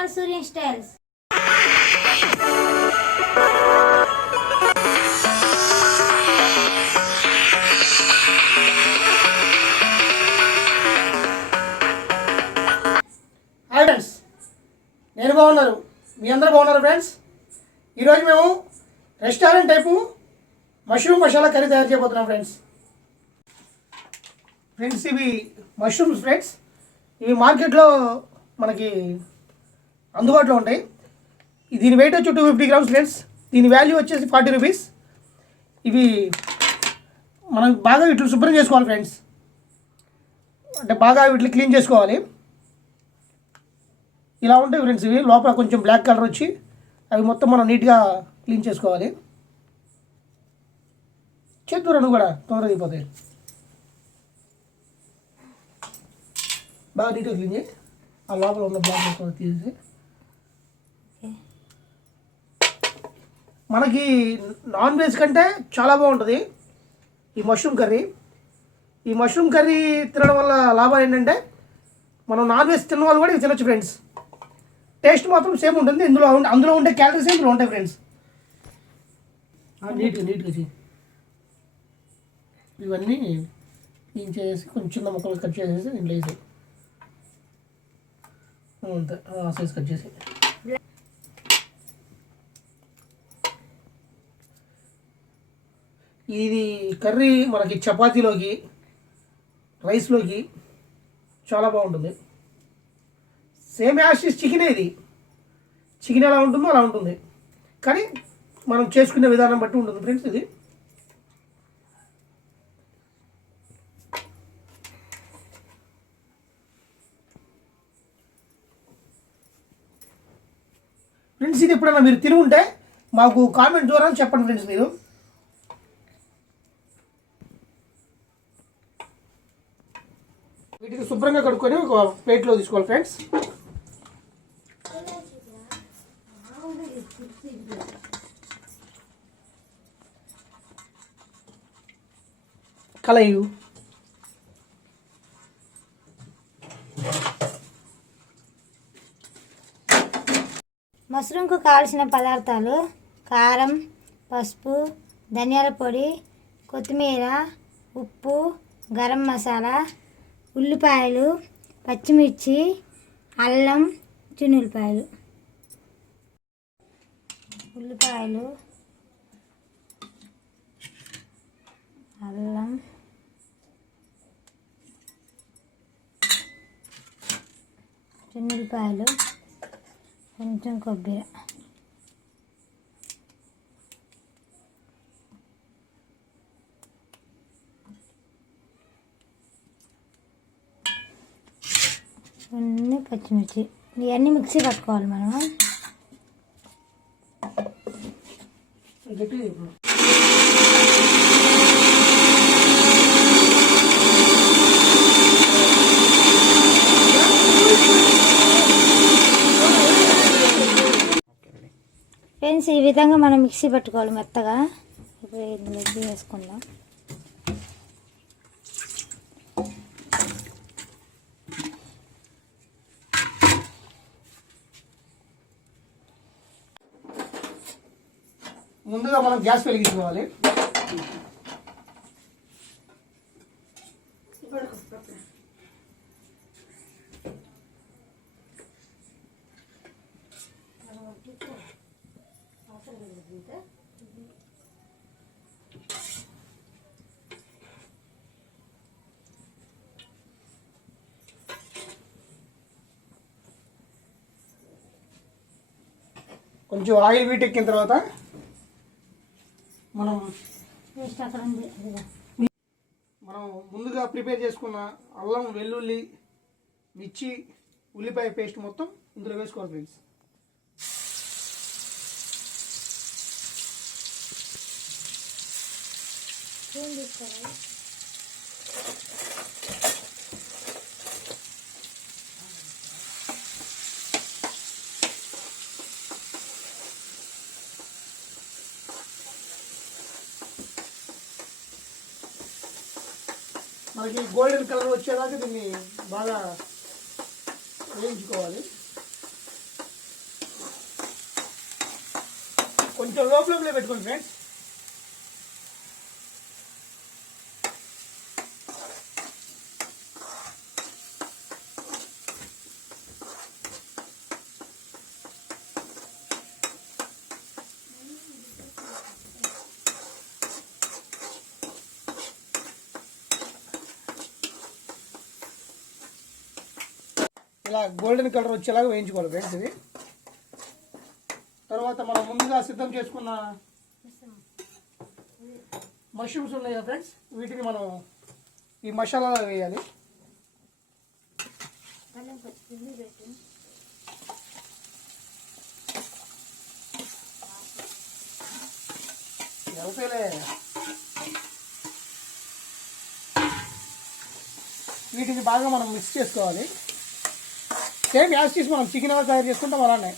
Channel సూర్య styles. Hi friends, నేను బాగున్నారు, మీ అందరూ బాగున్నారు ఫ్రెండ్స్. ఈరోజు మేము restaurant type mushroom masala curry తయారు చేయబోతున్నాం ఫ్రెండ్స్. ఇవి మష్రూమ్స్ ఫ్రెండ్స్. ఇవి మార్కెట్లో మనకి అందుబాటులో ఉంటాయి. దీని వెయిట్ వచ్చి 250 గ్రామ్స్ ఫ్రెండ్స్. దీని వాల్యూ వచ్చేసి 40 రూపీస్. ఇవి మనం బాగా వీటిని శుభ్రం చేసుకోవాలి ఫ్రెండ్స్. అంటే బాగా వీటిని క్లీన్ చేసుకోవాలి. ఇలా ఉంటాయి ఫ్రెండ్స్. ఇవి లోపల కొంచెం బ్లాక్ కలర్ వచ్చి అవి మొత్తం మనం నీట్గా క్లీన్ చేసుకోవాలి. చేతులను కూడా తొందరగా అయిపోతాయి. బాగా నీట్గా క్లీన్ చేయి. ఆ లోపల ఉన్న బ్లాక్ తీసేసి మనకి నాన్ వెజ్ కంటే చాలా బాగుంటుంది ఈ మష్రూమ్ కర్రీ. ఈ మష్రూమ్ కర్రీ తినడం వల్ల లాభాలు ఏంటంటే మనం నాన్ వెజ్ తిన్న వాళ్ళు కూడా ఇవి తినొచ్చు ఫ్రెండ్స్. టేస్ట్ మాత్రం సేమ్ ఉంటుంది. అందులో ఉండే క్యాలరీస్ ఇందులో ఉంటాయి ఫ్రెండ్స్. నీట్గా చేయి. ఇవన్నీ క్లీన్ చేసి కొంచెం చిన్న ముక్కలు కట్ చేసేసి ఇంట్లో వేసి అంతే సైజ్ కట్ చేసి. ఇది కర్రీ మనకి చపాతీలోకి రైస్లోకి చాలా బాగుంటుంది. Same as chicken. ఇది చికెన్ ఎలా ఉంటుందో అలా ఉంటుంది, కానీ మనం చేసుకునే విధానం బట్టి ఉంటుంది ఫ్రెండ్స్. ఇది ఫ్రెండ్స్, ఇది ఎప్పుడైనా మీరు తిని ఉంటే మాకు కామెంట్ ద్వారా చెప్పండి ఫ్రెండ్స్. మీరు వీటిని శుభ్రంగా కడుక్కొని ఒక ప్లేట్లో తీసుకోవాలి ఫ్రెండ్స్. కలయు మష్రూమ్కు కావలసిన పదార్థాలు: కారం, పసుపు, ధనియాల పొడి, కొత్తిమీర, ఉప్పు, గరం మసాలా, ఉల్లిపాయలు, పచ్చిమిర్చి, అల్లం, చిన్నుల్లిపాయలు. ఉల్లిపాయలు, అల్లం, చిన్నుల్లిపాయలు, కొంచెం కొబ్బరి. అన్నీ పచ్చిమిర్చి. ఇవన్నీ మిక్సీ పట్టుకోవాలి మనం. ఫ్రెండ్స్, ఈ విధంగా మనం మిక్సీ పట్టుకోవాలి మెత్తగా. ఇప్పుడు ఇందులోకి వేసుకుందాం. ముందుగా మనం గ్యాస్ వెలిగించుకోవాలి. కొంచెం ఆయిల్ వీటెక్కిన తర్వాత మనం ముందుగా ప్రిపేర్ చేసుకున్న అల్లం, వెల్లుల్లి, మిర్చి, ఉల్లిపాయ పేస్ట్ మొత్తం ఇందులో వేసుకోవాలి ఫ్రెండ్స్. మనకి గోల్డెన్ కలర్ వచ్చేదాకా దీన్ని బాగా వేయించుకోవాలి. కొంచెం లో ఫ్లేమ్లో పెట్టుకోండి ఫ్రెండ్స్. ఇలా గోల్డెన్ కలర్ వచ్చేలాగా వేయించుకోవాలి ఫ్రెండ్స్. ఇది తర్వాత మనం ముందుగా సిద్ధం చేసుకున్న మష్రూమ్స్ ఉన్నాయి కదా ఫ్రెండ్స్, వీటిని మనం ఈ మసాలాలో వేయాలి. వీటిని బాగా మనం మిక్స్ చేసుకోవాలి. సేమ్ యాజ్ టీస్ మనం చికెన్ ఎలా తయారు చేసుకుంటాం అలానే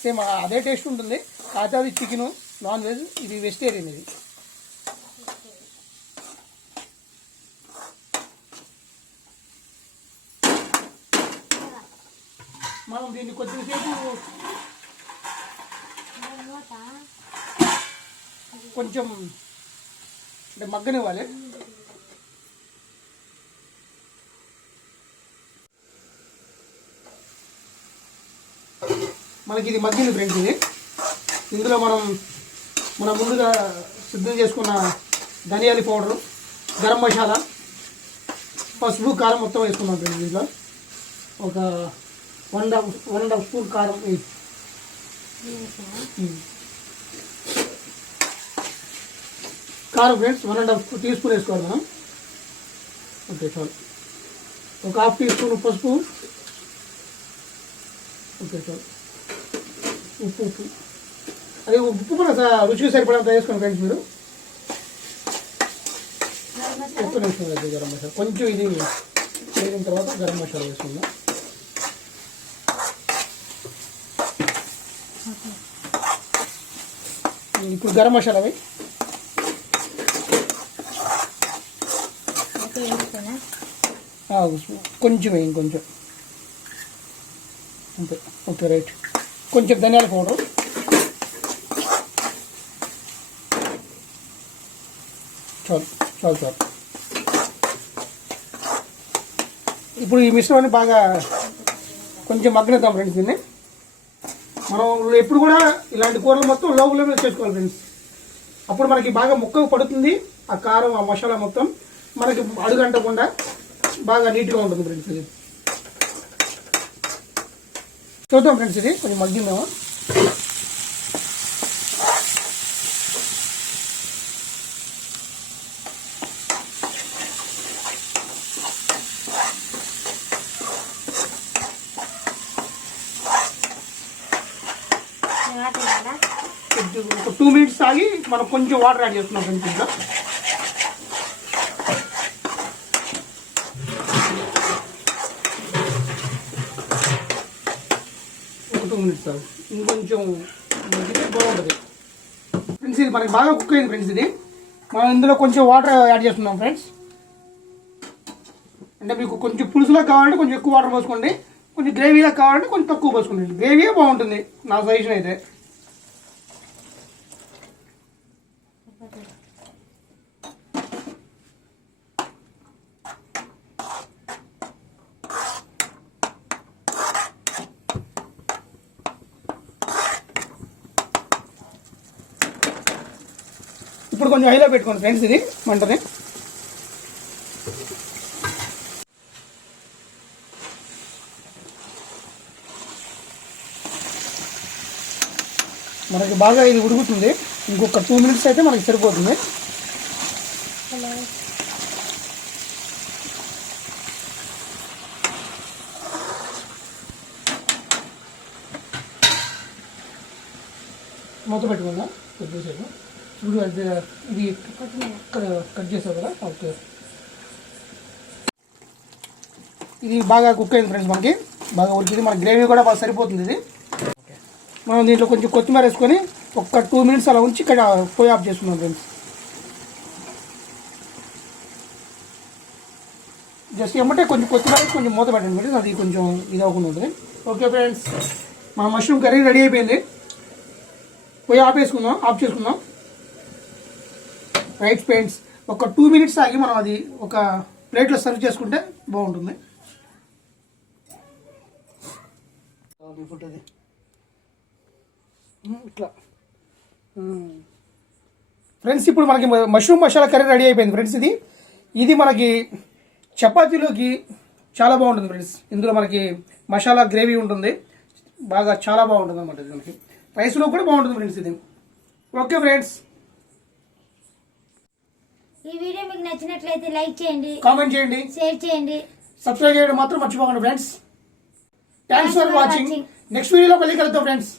సేమ్ అదే టేస్ట్ ఉంటుంది. కాకపోతే అది చికెను, నాన్ వెజ్, ఇది వెజిటేరియన్. ఇది మనం దీన్ని కొద్దిసేపు కొంచెం అంటే మగ్గనివ్వాలి. మనకి ఇది మగ్గింది ఫ్రెండ్స్. ఇది ఇందులో మనం ముందుగా సిద్ధం చేసుకున్న ధనియాల పౌడరు, గరం మసాలా, పసుపు, కారం మొత్తం వేసుకున్నాం ఫ్రెండ్స్. దీంట్లో ఒక 1.5 స్పూన్ కారం, ఫ్రెండ్స్ 1.5 టీ స్పూన్ వేసుకోవాలి మనం. ఓకే చాలు. ఒక 1/2 టీ స్పూన్ పసుపు. ఓకే చాలు. ఉప్పు అదే ఉప్పు కూడా రుచికి సరిపడంత వేసుకోండి ఫ్రెండ్స్. మీరు ఒక్క నిమిషం అయితే గరం మసాలా కొంచెం ఇది వేగిన తర్వాత గరం మసాలా వేసుకుందాం. ఇప్పుడు గరం మసాలా అవి కొంచెం వేయి, కొంచెం అంతే. Okay right. కొంచెం ధనియాల పౌడర్, చాలు చాలు చాలు. ఇప్పుడు ఈ మిశ్రమాన్ని బాగా కొంచెం మగ్గనిద్దాం ఫ్రెండ్స్. దీన్ని మనం ఎప్పుడు కూడా ఇలాంటి కూరలు మొత్తం లో ఫ్లేమ్లో చేసుకోవాలి ఫ్రెండ్స్. అప్పుడు మనకి బాగా ముక్కకు పడుతుంది ఆ కారం, ఆ మసాలా మొత్తం మనకి అడుగంటకుండా బాగా నీట్గా ఉంటుంది ఫ్రెండ్స్. ఇది చూద్దాం ఫ్రెండ్స్, ఇది కొంచెం మగ్గిందేమో. ఒక 2 మినిట్స్ ఆగి మనం కొంచెం వాటర్ యాడ్ చేస్తున్నాం ఫ్రెండ్స్. ఇంకా ఒక 2 మినిట్స్ ఆగి ఇంకొంచెం బాగుంటుంది ఫ్రెండ్స్. ఇది మనకి బాగా కుక్ అయింది ఫ్రెండ్స్. ఇది మనం ఇందులో కొంచెం వాటర్ యాడ్ చేస్తున్నాం ఫ్రెండ్స్. అంటే మీకు కొంచెం పులుసులా కావాలంటే కొంచెం ఎక్కువ వాటర్ పోసుకోండి, కొంచెం గ్రేవీలా కావాలంటే కొంచెం తక్కువ పోసుకోండి. గ్రేవీయే బాగుంటుంది నా సజెషన్ అయితే. ఇప్పుడు కొంచెం హైలో పెట్టుకోండి ఫ్రెండ్స్ ఇది మంటని. మనకి బాగా ఇది ఉడుకుతుంది. ఇంకొక 2 మినిట్స్ అయితే మనకి సరిపోతుంది. మూత పెట్టుకుందాం కొద్దిసేపు. ఇప్పుడు ఇది కట్ చేసావు కదా. ఓకే, ఇది బాగా కుక్ అయింది ఫ్రెండ్స్. మనకి బాగా ఉడికింది. మన గ్రేవీ కూడా బాగా సరిపోతుంది. ఇది మనం దీంట్లో కొంచెం కొత్తిమీర వేసుకొని ఒక 2 మినిట్స్ అలా ఉంచి ఇక్కడ పొయ్యి ఆఫ్ చేసుకున్నాం ఫ్రెండ్స్. జస్ట్ ఏమంటే కొంచెం కొత్తిమీర కొంచెం మూత పెట్టండి ఫ్రెండ్స్, అది కొంచెం ఇది అవ్వకుండా ఉంటుంది. ఓకే ఫ్రెండ్స్, మన మష్రూమ్ కర్రీ రెడీ అయిపోయింది. పొయ్యి ఆఫ్ చేసుకుందాం. రైట్ ఫ్రెండ్స్, ఒక 2 minutes ఆగి మనం అది ఒక ప్లేట్లో సర్వ్ చేసుకుంటే బాగుంటుంది. ఇట్లా ఫ్రెండ్స్, ఇప్పుడు మనకి మష్రూమ్ మసాలా కర్రీ రెడీ అయిపోయింది ఫ్రెండ్స్. ఇది మనకి చపాతీలోకి చాలా బాగుంటుంది ఫ్రెండ్స్. ఇందులో మనకి మసాలా గ్రేవీ ఉంటుంది, బాగా చాలా బాగుంటుంది అన్నమాట. ఇది మనకి రైస్లో కూడా బాగుంటుంది ఫ్రెండ్స్ ఇది. ఓకే ఫ్రెండ్స్, ఈ వీడియో మీకు నచ్చినట్లయితే లైక్ చేయండి, కామెంట్ చేయండి, షేర్ చేయండి, సబ్స్క్రైబ్ చేయడం మాత్రం మర్చిపోకండి friends. Thanks for watching. Next వీడియోలో మళ్ళీ కలుద్దాం ఫ్రెండ్స్.